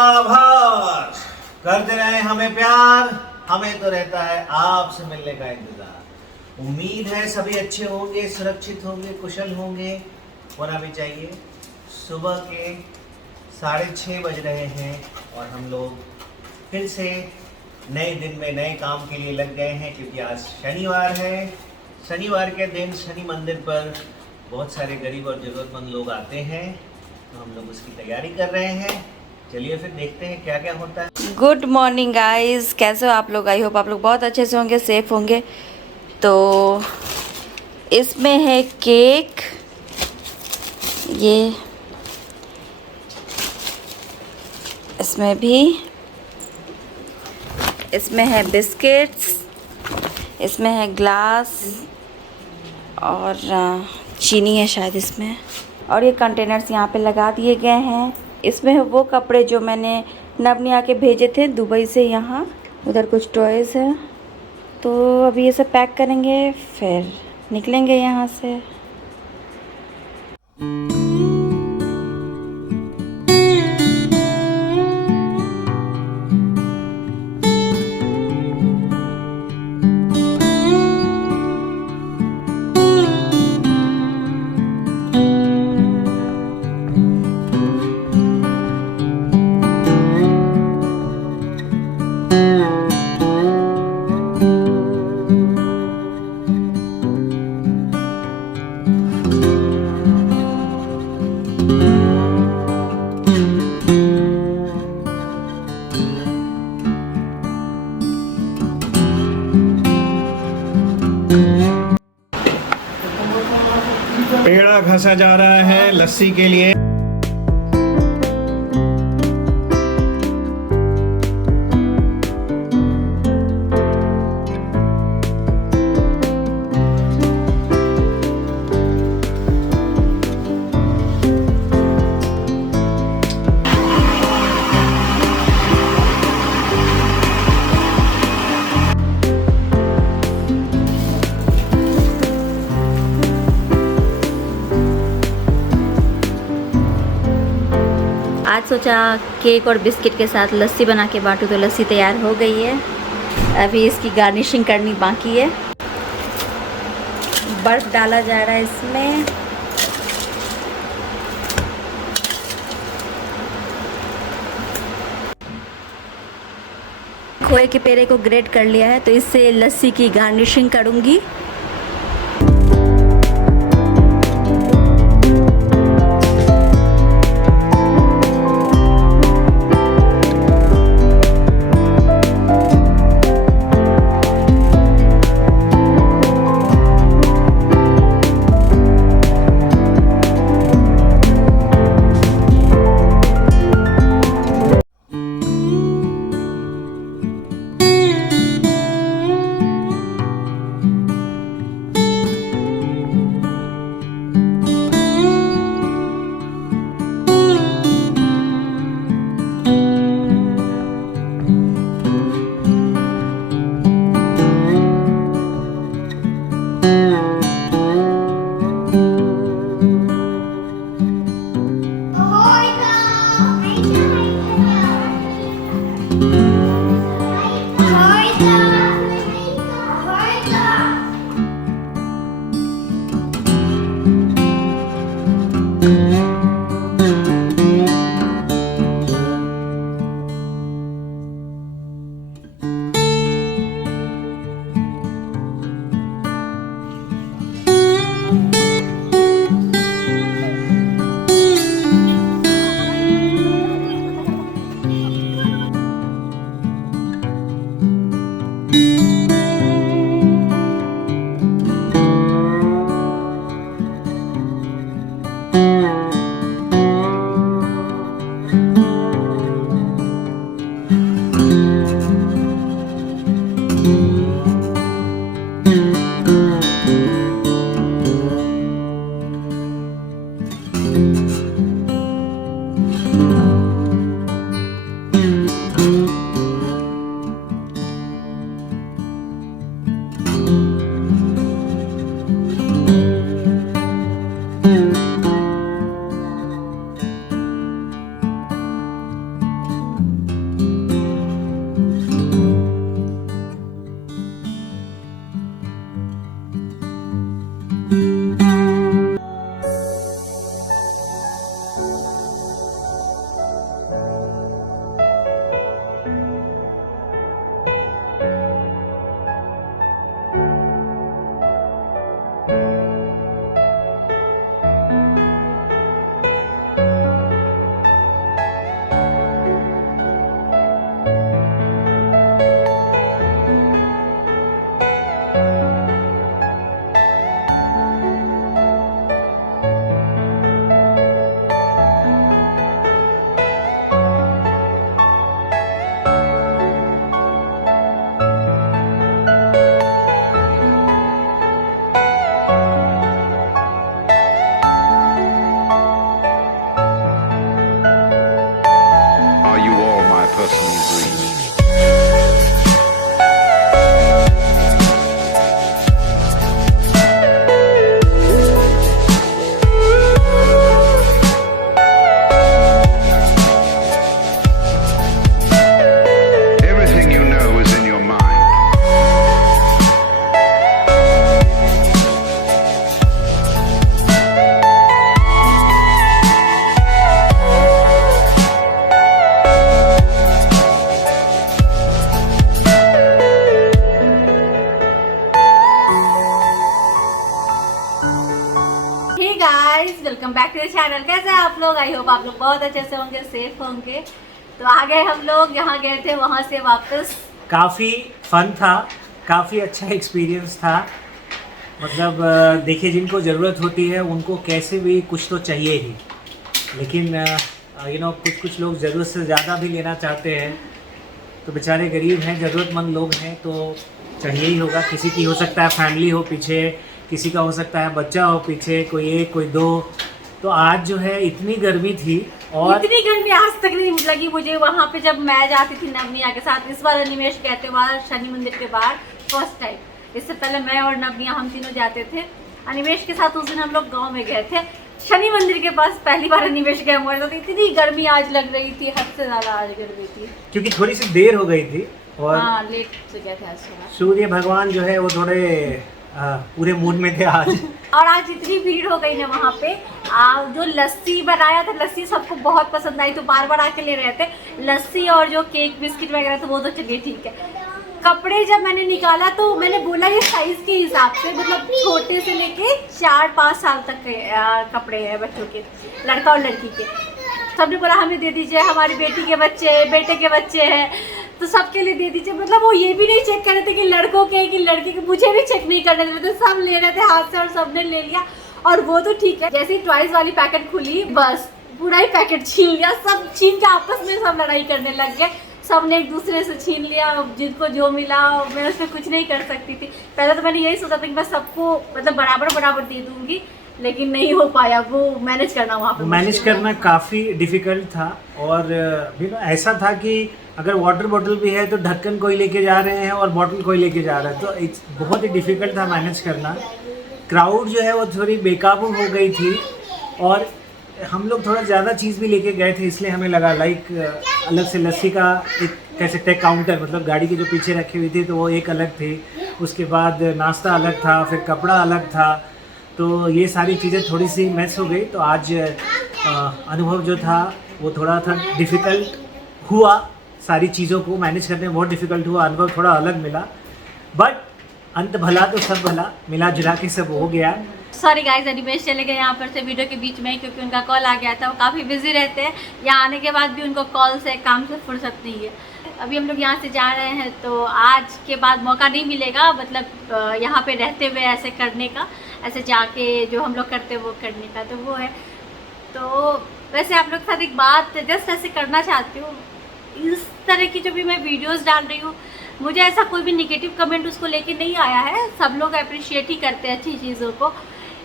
आभार। करते रहे हमें प्यार, हमें तो रहता है आपसे मिलने का इंतजार। उम्मीद है सभी अच्छे होंगे, सुरक्षित होंगे, कुशल होंगे, होना भी चाहिए। सुबह के 6:30 बज रहे हैं और हम लोग फिर से नए दिन में नए काम के लिए लग गए हैं, क्योंकि आज शनिवार है। शनिवार के दिन शनि मंदिर पर बहुत सारे गरीब और ज़रूरतमंद लोग आते हैं, तो हम लोग उसकी तैयारी कर रहे हैं। चलिए फिर देखते हैं क्या क्या होता है। गुड मॉर्निंग गाइस, कैसे हो आप लोग? आई होप आप लोग बहुत अच्छे से होंगे, सेफ होंगे। तो इसमें है केक, ये इसमें भी, इसमें है बिस्किट्स, इसमें है ग्लास और चीनी है शायद इसमें। और ये कंटेनर्स यहाँ पे लगा दिए गए हैं। इसमें है वो कपड़े जो मैंने नवनिया के भेजे थे दुबई से यहाँ। उधर कुछ टॉयज़ है, तो अभी ये सब पैक करेंगे, फिर निकलेंगे यहाँ से। पेड़ा घसा जा रहा है लस्सी के लिए। आज सोचा केक और बिस्किट के साथ लस्सी बना के बांटूँ, तो लस्सी तैयार हो गई है। अभी इसकी गार्निशिंग करनी बाकी है। बर्फ़ डाला जा रहा है इसमें। खोए के पेड़े को ग्रेट कर लिया है, तो इससे लस्सी की गार्निशिंग करूँगी। personal dream. Everything you know is in your mind. Hey guys, welcome back to the channel. कैसे हैं आप लोग? आई होप आप लोग बहुत अच्छे से होंगे, सेफ होंगे। तो आ गए हम लोग, यहाँ गए थे वहाँ से वापस। काफ़ी फन था, काफ़ी अच्छा एक्सपीरियंस था। मतलब देखिए, जिनको ज़रूरत होती है उनको कैसे भी कुछ तो चाहिए ही, लेकिन कुछ लोग ज़रूरत से ज़्यादा भी लेना चाहते हैं, तो बेचारे गरीब हैं, ज़रूरतमंद लोग हैं, तो चाहिए ही होगा। किसी की हो सकता है फैमिली हो पीछे, किसी का हो सकता है बच्चा हो पीछे, कोई एक कोई दो। तो आज जो है इतनी गर्मी थी, और इतनी गर्मी आज तक नहीं लगी मुझे वहाँ पे जब मैं जाती थी नवनिया के साथ। इस बार अनिमेश कहते हुआ शनि मंदिर के बाहर फर्स्ट टाइम। इससे पहले मैं और नवनिया हम तीनों जाते थे। अनिमेश के साथ उस दिन हम लोग गाँव में गए थे, शनि मंदिर के पास पहली बार अनिमेश गए हुए थे। तो इतनी गर्मी आज लग रही थी, हद से ज़्यादा आज गर्मी थी, क्योंकि थोड़ी सी देर हो गई थी और हाँ लेट से गए थे आज सुबह। सूर्य भगवान जो है वो थोड़े पूरे मूड में थे आज। और आज इतनी भीड़ हो गई ना वहाँ पे। जो लस्सी बनाया था, लस्सी सबको बहुत पसंद आई, तो बार बार आके ले रहे थे लस्सी। और जो केक बिस्किट वगैरह तो वो तो चलिए ठीक है। कपड़े जब मैंने निकाला तो मैंने बोला ये साइज़ के हिसाब से, मतलब छोटे से लेके 4-5 साल तक के कपड़े हैं बच्चों के, लड़का और लड़की के। सबने बोला हमें दे दीजिए, हमारी बेटी के बच्चे, बेटे के बच्चे हैं, तो सबके लिए दे दीजिए। मतलब वो ये भी नहीं चेक कर रहे थे कि लड़कों के कि लड़के के, मुझे भी चेक नहीं करने दे रहे थे, सब ले रहे थे हाथ से और सबने ले लिया। और वो तो ठीक है, जैसे ही ट्वाइस वाली पैकेट खुली बस पूरा ही पैकेट छीन लिया। सब छीन के आपस में सब लड़ाई करने लग गए, सबने एक दूसरे से छीन लिया। जिनको जो मिला, मैं उसमें कुछ नहीं कर सकती थी। पहले तो मैंने यही सोचा था कि मैं सबको मतलब बराबर बराबर दे दूंगी, लेकिन नहीं हो पाया। वो मैनेज करना वहाँ पे मैनेज करना काफ़ी डिफ़िकल्ट था। और ऐसा था कि अगर वाटर बॉटल भी है तो ढक्कन कोई लेके जा रहे हैं और बॉटल कोई लेके जा रहा है, तो इट्स बहुत ही डिफ़िकल्ट था मैनेज करना। क्राउड जो है वो थोड़ी बेकाबू हो गई थी, और हम लोग थोड़ा ज़्यादा चीज़ भी लेके गए थे, इसलिए हमें लगा लाइक अलग से लस्सी का एक कह सकते हैं काउंटर, मतलब गाड़ी के जो पीछे रखी हुई थी तो वो एक अलग थी, उसके बाद नाश्ता अलग था, फिर कपड़ा अलग था। तो ये सारी चीज़ें थोड़ी सी मैच हो गई। तो आज अनुभव जो था वो थोड़ा था डिफ़िकल्ट हुआ, सारी चीज़ों को मैनेज करने में बहुत डिफ़िकल्ट हुआ, अनुभव थोड़ा अलग मिला। बट अंत भला तो सब भला, मिला जुला के सब हो गया। सॉरी गाइस, अनिमेश चले गए यहाँ पर से वीडियो के बीच में, क्योंकि उनका कॉल आ गया था। वो काफ़ी बिजी रहते हैं, यहाँ आने के बाद भी उनको कॉल से, काम से फुर्सत नहीं है। अभी हम लोग यहाँ से जा रहे हैं, तो आज के बाद मौका नहीं मिलेगा, मतलब यहाँ पे रहते हुए ऐसे करने का, ऐसे जाके जो हम लोग करते हैं वो करने का, तो वो है। तो वैसे आप लोग के साथ एक बात जस्ट ऐसे करना चाहती हूँ, इस तरह की जो भी मैं वीडियोस डाल रही हूँ, मुझे ऐसा कोई भी नेगेटिव कमेंट उसको लेके नहीं आया है। सब लोग अप्रिशिएट ही करते हैं अच्छी चीज़ों को,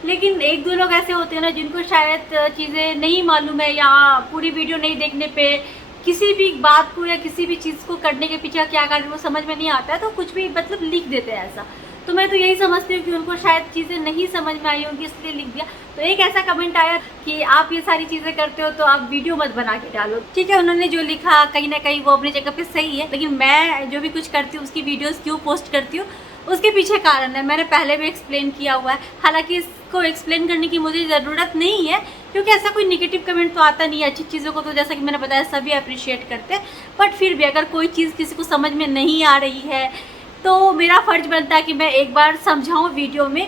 लेकिन एक दो लोग ऐसे होते हैं ना जिनको शायद चीज़ें नहीं मालूम है, या पूरी वीडियो नहीं देखने पे किसी भी बात को या किसी भी चीज़ को करने के पीछे क्या कारण वो समझ में नहीं आता है, तो कुछ भी मतलब लिख देते हैं ऐसा। तो मैं तो यही समझती हूँ कि उनको शायद चीज़ें नहीं समझ में आई होंगी, इसलिए लिख दिया। तो एक ऐसा कमेंट आया कि आप ये सारी चीज़ें करते हो तो आप वीडियो मत बना के डालो। ठीक है, उन्होंने जो लिखा कहीं ना कहीं वो अपनी जगह पे सही है, लेकिन मैं जो भी कुछ करती हूँ उसकी वीडियोस क्यों पोस्ट करती हूँ उसके पीछे कारण है, मैंने पहले भी एक्सप्लेन किया हुआ है। हालांकि इसको एक्सप्लेन करने की मुझे ज़रूरत नहीं है, क्योंकि ऐसा कोई निगेटिव कमेंट तो आता नहीं है। अच्छी चीज़ों को तो जैसा कि मैंने बताया सभी अप्रिशिएट करते हैं, बट फिर भी अगर कोई चीज़ किसी को समझ में नहीं आ रही है तो मेरा फ़र्ज़ बनता है कि मैं एक बार समझाऊँ वीडियो में।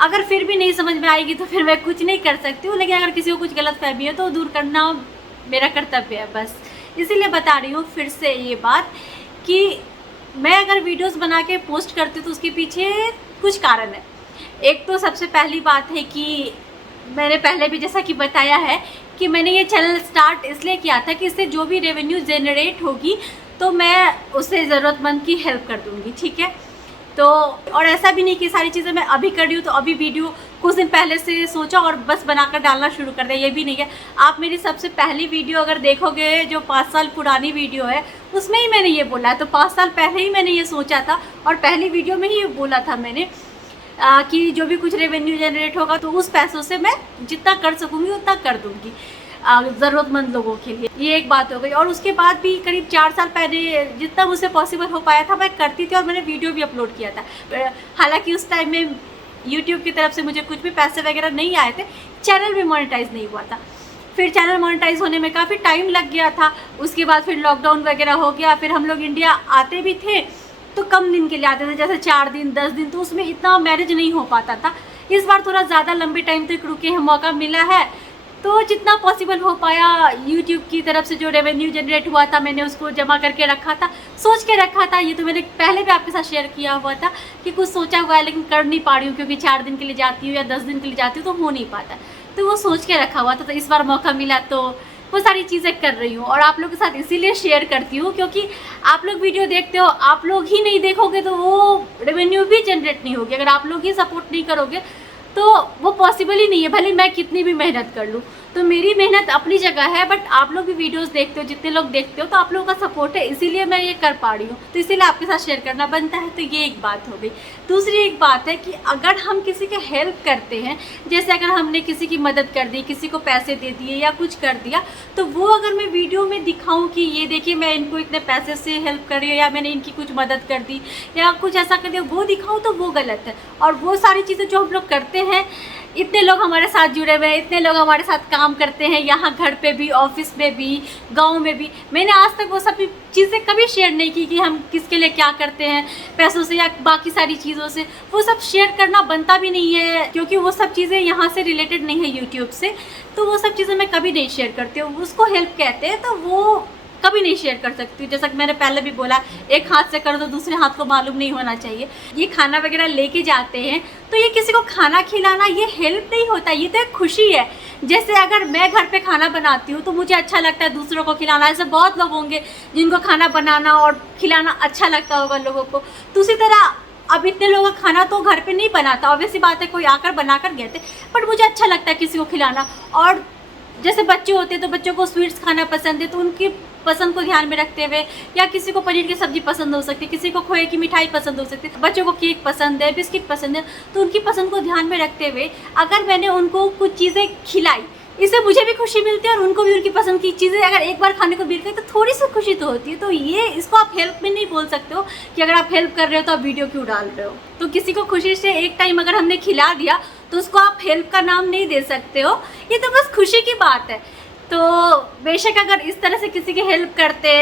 अगर फिर भी नहीं समझ में आएगी तो फिर मैं कुछ नहीं कर सकती हूँ, लेकिन अगर किसी को कुछ गलत फहमी है तो दूर करना मेरा कर्तव्य है बस। इसीलिए बता रही हूँ फिर से ये बात कि मैं अगर वीडियोस बना के पोस्ट करती हूँ तो उसके पीछे कुछ कारण है। एक तो सबसे पहली बात है कि मैंने पहले भी जैसा कि बताया है कि मैंने ये चैनल स्टार्ट इसलिए किया था कि इससे जो भी रेवेन्यू जनरेट होगी तो मैं उससे ज़रूरतमंद की हेल्प कर दूँगी, ठीक है। तो और ऐसा भी नहीं कि सारी चीज़ें मैं अभी कर रही हूँ तो अभी वीडियो कुछ दिन पहले से सोचा और बस बनाकर डालना शुरू कर दिया, ये भी नहीं है। आप मेरी सबसे पहली वीडियो अगर देखोगे जो 5 साल पुरानी वीडियो है उसमें ही मैंने ये बोला है, तो 5 साल पहले ही मैंने ये सोचा था और पहली वीडियो में ही ये बोला था मैंने कि जो भी कुछ रेवेन्यू जनरेट होगा तो उस पैसों से मैं जितना कर सकूँगी उतना कर दूँगी ज़रूरतमंद लोगों के लिए। ये एक बात हो गई। और उसके बाद भी करीब 4 साल पहले जितना मुझसे पॉसिबल हो पाया था मैं करती थी और मैंने वीडियो भी अपलोड किया था। हालांकि उस टाइम में यूट्यूब की तरफ से मुझे कुछ भी पैसे वगैरह नहीं आए थे, चैनल भी मोनेटाइज नहीं हुआ था। फिर चैनल मोनेटाइज होने में काफ़ी टाइम लग गया था। उसके बाद फिर लॉकडाउन वगैरह हो गया। फिर हम लोग इंडिया आते भी थे तो कम दिन के लिए आते थे, जैसे 4 दिन 10 दिन, तो उसमें इतना मैनेज नहीं हो पाता था। इस बार थोड़ा ज़्यादा लंबे टाइम तक रुके हैं, मौका मिला है तो जितना पॉसिबल हो पाया यूट्यूब की तरफ से जो रेवेन्यू जनरेट हुआ था मैंने उसको जमा करके रखा था, सोच के रखा था। ये तो मैंने पहले भी आपके साथ शेयर किया हुआ था कि कुछ सोचा हुआ है लेकिन कर नहीं पा रही हूँ, क्योंकि 4 दिन के लिए जाती हूँ या 10 दिन के लिए जाती हूँ तो हो नहीं पाता, तो वो सोच के रखा हुआ था। तो इस बार मौका मिला तो वो सारी चीज़ें कर रही हूँ और आप लोगों के साथ इसीलिए शेयर करती हूँ क्योंकि आप लोग वीडियो देखते हो, आप लोग ही नहीं देखोगे तो वो रेवेन्यू भी जनरेट नहीं होगी। अगर आप लोग ही सपोर्ट नहीं करोगे तो वो पॉसिबल ही नहीं है, भले मैं कितनी भी मेहनत कर लूँ। तो मेरी मेहनत अपनी जगह है, बट आप लोग भी वीडियोस देखते हो, जितने लोग देखते हो तो आप लोगों का सपोर्ट है, इसीलिए मैं ये कर पा रही हूँ, तो इसीलिए आपके साथ शेयर करना बनता है। तो ये एक बात हो गई। दूसरी एक बात है कि अगर हम किसी के हेल्प करते हैं, जैसे अगर हमने किसी की मदद कर दी, किसी को पैसे दे दिए या कुछ कर दिया, तो वो अगर मैं वीडियो में दिखाऊँ कि ये देखिए मैं इनको इतने पैसे से हेल्प कर रही हूँ या मैंने इनकी कुछ मदद कर दी या कुछ ऐसा कर दिया, वो दिखाऊँ तो वो गलत है। और वो सारी चीज़ें जो हम लोग करते हैं, इतने लोग हमारे साथ जुड़े हुए हैं, इतने लोग हमारे साथ काम करते हैं, यहाँ घर पे भी, ऑफिस में भी, गांव में भी, मैंने आज तक वो सब चीज़ें कभी शेयर नहीं की कि हम किसके लिए क्या करते हैं पैसों से या बाकी सारी चीज़ों से। वो सब शेयर करना बनता भी नहीं है क्योंकि वो सब चीज़ें यहाँ से रिलेटेड नहीं है यूट्यूब से, तो वो सब चीज़ें मैं कभी नहीं शेयर करती हूँ। उसको हेल्प कहते हैं तो वो कभी नहीं शेयर कर सकती हूँ। जैसा कि मैंने पहले भी बोला, एक हाथ से करो तो दूसरे हाथ को मालूम नहीं होना चाहिए। ये खाना वगैरह लेके जाते हैं तो ये किसी को खाना खिलाना ये हेल्प नहीं होता, ये तो एक खुशी है। जैसे अगर मैं घर पे खाना बनाती हूँ तो मुझे अच्छा लगता है दूसरों को खिलाना, ऐसे बहुत लोग होंगे जिनको खाना बनाना और खिलाना अच्छा लगता होगा लोगों को। तो उसी तरह अब इतने लोगों का खाना तो घर पे नहीं बनाता, ऑब्वियसली बात है, कोई आकर बनाकर गए थे, बट मुझे अच्छा लगता है किसी को खिलाना। और जैसे बच्चे होते हैं तो बच्चों को स्वीट्स खाना पसंद है, तो उनकी पसंद को ध्यान में रखते हुए, या किसी को पनीर की सब्जी पसंद हो सकती है, किसी को खोए की मिठाई पसंद हो सकती है, बच्चों को केक पसंद है, बिस्किट पसंद है, तो उनकी पसंद को ध्यान में रखते हुए अगर मैंने उनको कुछ चीज़ें खिलाई, इससे मुझे भी खुशी मिलती है और उनको भी उनकी पसंद की चीज़ें अगर एक बार खाने को मिल गई तो थोड़ी सी खुशी तो होती है। तो ये इसको आप हेल्प में नहीं बोल सकते हो कि अगर आप हेल्प कर रहे हो तो आप वीडियो क्यों डाल रहे हो। तो किसी को खुशी से एक टाइम अगर हमने खिला दिया तो उसको आप हेल्प का नाम नहीं दे सकते हो, ये तो बस खुशी की बात है। तो बेशक अगर इस तरह से किसी की हेल्प करते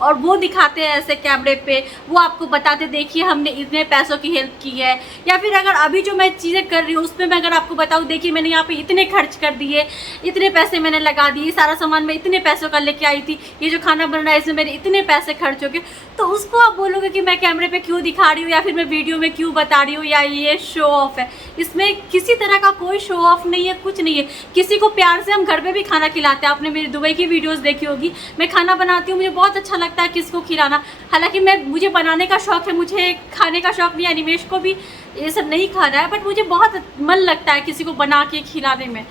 और वो दिखाते हैं ऐसे कैमरे पे, वो आपको बताते देखिए हमने इतने पैसों की हेल्प की है, या फिर अगर अभी जो मैं चीज़ें कर रही हूँ उसमें मैं अगर आपको बताऊँ देखिए मैंने यहाँ पे इतने खर्च कर दिए, इतने पैसे मैंने लगा दिए, सारा सामान मैं इतने पैसों का लेके आई थी, ये जो खाना बन रहा है इसमें मेरे इतने पैसे खर्च हो गए, तो उसको आप बोलोगे कि मैं कैमरे पे क्यों दिखा रही हूँ या फिर मैं वीडियो में क्यों बता रही हूँ या ये शो ऑफ है। इसमें किसी तरह का कोई शो ऑफ नहीं है, कुछ नहीं है। किसी को प्यार से हम घर पे भी खाना खिलाते हैं। आपने मेरी दुबई की वीडियोस देखी होगी, मैं खाना बनाती हूँ, मुझे बहुत अच्छा लगता है किसको खिलाना। हालांकि मुझे बनाने का शौक़ है, मुझे खाने का शौक़ नहीं है, अनिमेश को भी ये सब नहीं खाना है, बट मुझे बहुत मन लगता है किसी को बना के खिलाने में।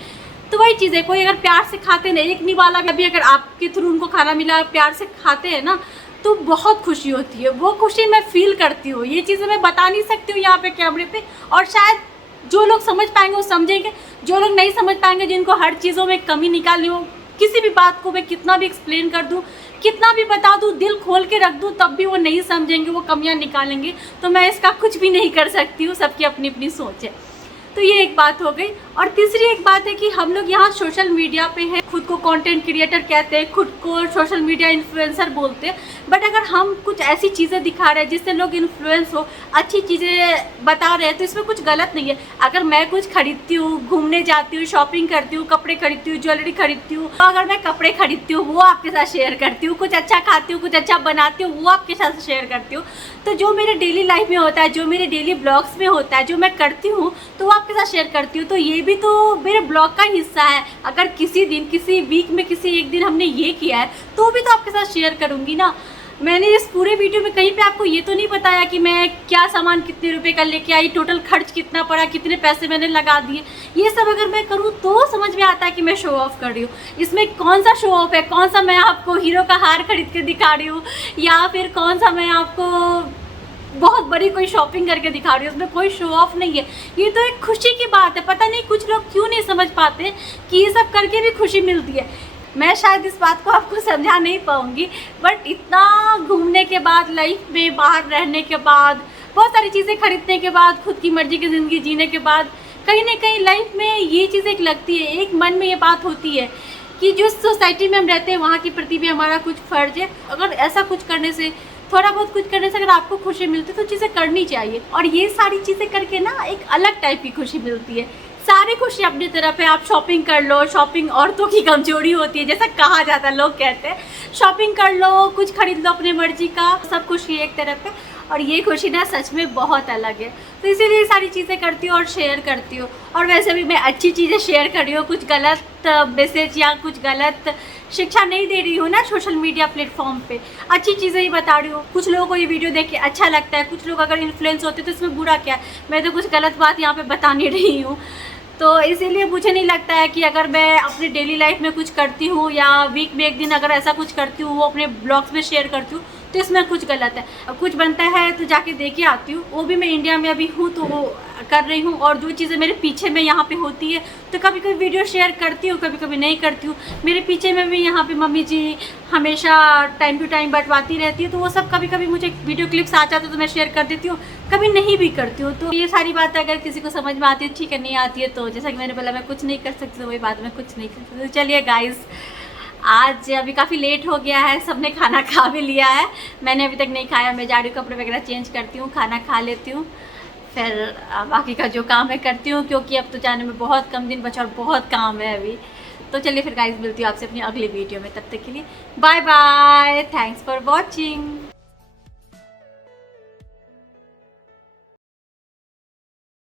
तो वही चीज़ है, कोई अगर प्यार से खाते ना, एक निवाला भी अगर आपके थ्रू उनको खाना मिला, प्यार से खाते हैं ना, तो बहुत खुशी होती है। वो खुशी मैं फील करती हूँ, ये चीज़ें मैं बता नहीं सकती हूँ यहाँ पे कैमरे पे। और शायद जो लोग समझ पाएंगे वो समझेंगे, जो लोग नहीं समझ पाएंगे, जिनको हर चीज़ों में कमी निकालनी हो, किसी भी बात को मैं कितना भी एक्सप्लेन कर दूँ, कितना भी बता दूँ, दिल खोल के रख दूँ, तब भी वो नहीं समझेंगे, वो कमियाँ निकालेंगे। तो मैं इसका कुछ भी नहीं कर सकती हूँ, सबकी अपनी अपनी सोच है। तो ये एक बात हो गई। और तीसरी एक बात है कि हम लोग यहाँ सोशल मीडिया पे हैं, खुद को कंटेंट क्रिएटर कहते हैं, खुद को सोशल मीडिया इन्फ्लुएंसर बोलते हैं, बट अगर हम कुछ ऐसी चीज़ें दिखा रहे हैं जिससे लोग इन्फ्लुएंस हो, अच्छी चीज़ें बता रहे हैं, तो इसमें कुछ गलत नहीं है। अगर मैं कुछ खरीदती हूँ, घूमने जाती हूँ, शॉपिंग करती हूँ, कपड़े खरीदती हूँ, ज्वेलरी खरीदती हूँ, तो अगर मैं कपड़े खरीदती हूँ वो आपके साथ शेयर करती हूँ, कुछ अच्छा खाती हूँ, कुछ अच्छा बनाती हूँ वो आपके साथ शेयर करती हूँ, तो जो मेरे डेली लाइफ में होता है, जो मेरे डेली ब्लॉग्स में होता है, जो मैं करती हूँ, तो वो आपके साथ शेयर करती हूँ। तो ये भी तो मेरे ब्लॉग का हिस्सा है। अगर किसी दिन, किसी वीक में, किसी एक दिन हमने ये किया है तो भी तो आपके साथ शेयर करूँगी ना। मैंने इस पूरे वीडियो में कहीं पे आपको ये तो नहीं बताया कि मैं क्या सामान कितने रुपए का लेके आई, टोटल खर्च कितना पड़ा, कितने पैसे मैंने लगा दिए। ये सब अगर मैं करूँ तो समझ में आता है कि मैं शो ऑफ कर रही हूँ। इसमें कौन सा शो ऑफ है, कौन सा मैं आपको हीरो का हार खरीद के दिखा रही हूँ, या फिर कौन सा मैं आपको बहुत बड़ी कोई शॉपिंग करके दिखा रही हूँ। उसमें कोई शो ऑफ नहीं है, ये तो एक खुशी की बात है। पता नहीं कुछ लोग क्यों नहीं समझ पाते कि ये सब करके भी खुशी मिलती है। मैं शायद इस बात को आपको समझा नहीं पाऊँगी, बट इतना घूमने के बाद, लाइफ में बाहर रहने के बाद, बहुत सारी चीज़ें खरीदने के बाद, खुद की मर्ज़ी की ज़िंदगी जीने के बाद, कहीं ना कहीं लाइफ में ये चीज़ एक लगती है, एक मन में ये बात होती है कि जो सोसाइटी में हम रहते हैं वहाँ के प्रति भी हमारा कुछ फ़र्ज़ है। अगर ऐसा कुछ करने से, थोड़ा बहुत कुछ करने से अगर आपको खुशी मिलती है तो चीज़ें करनी चाहिए। और ये सारी चीज़ें करके ना एक अलग टाइप की खुशी मिलती है। सारी खुशी अपनी तरफ है। आप शॉपिंग कर लो, शॉपिंग औरतों की कमजोरी होती है जैसा कहा जाता है, लोग कहते हैं। शॉपिंग कर लो, कुछ खरीद लो अपनी मर्जी का, सब खुशी एक तरफ है। और ये खुशी ना सच में बहुत अलग है, तो इसीलिए सारी चीज़ें करती हूँ और शेयर करती हूँ। और वैसे भी मैं अच्छी चीज़ें शेयर कर रही हूँ, कुछ गलत मैसेज या कुछ गलत शिक्षा नहीं दे रही हूँ ना सोशल मीडिया प्लेटफॉर्म पे। अच्छी चीज़ें ही बता रही हूँ। कुछ लोगों को ये वीडियो देख के अच्छा लगता है, कुछ लोग अगर इन्फ्लुएंस होते तो इसमें बुरा क्या है। मैं तो कुछ गलत बात यहाँ पे बता नहीं रही हूँ। तो इसीलिए मुझे नहीं लगता है कि अगर मैं अपनी डेली लाइफ में कुछ करती हूँ या वीक में एक दिन अगर ऐसा कुछ करती हूँ, वो अपने ब्लॉग्स में शेयर करती हूँ, तो इसमें कुछ गलत है। कुछ बनता है तो जाके दे के आती हूँ। वो भी मैं इंडिया में अभी हूँ तो वो कर रही हूँ। और जो चीज़ें मेरे पीछे में यहाँ पे होती है तो कभी कभी वीडियो शेयर करती हूँ, कभी कभी नहीं करती हूँ। मेरे पीछे में भी यहाँ पे मम्मी जी हमेशा टाइम टू टाइम बंटवाती रहती है, तो वो सब कभी कभी मुझे वीडियो क्लिप्स आ जाते तो मैं शेयर कर देती हूँ, कभी नहीं भी करती हूँ। तो ये सारी बातें अगर किसी को समझ में आती है ठीक है, नहीं आती है तो जैसा कि मैंने बोला मैं कुछ नहीं कर सकती, तो वही बात मैं कुछ नहीं कर सकती। तो चलिए गाइस, आज अभी काफ़ी लेट हो गया है, सबने खाना खा भी लिया है, मैंने अभी तक नहीं खाया। मैं जा रही हूँ, कपड़े वगैरह चेंज करती हूँ, खाना खा लेती हूँ, फिर बाकी का जो काम है करती हूँ, क्योंकि अब तो जाने में बहुत कम दिन बचा और बहुत काम है अभी। तो चलिए फिर गाइस, मिलती हूँ आपसे अपनी अगली वीडियो में। तब तक के लिए bye bye, thanks for watching.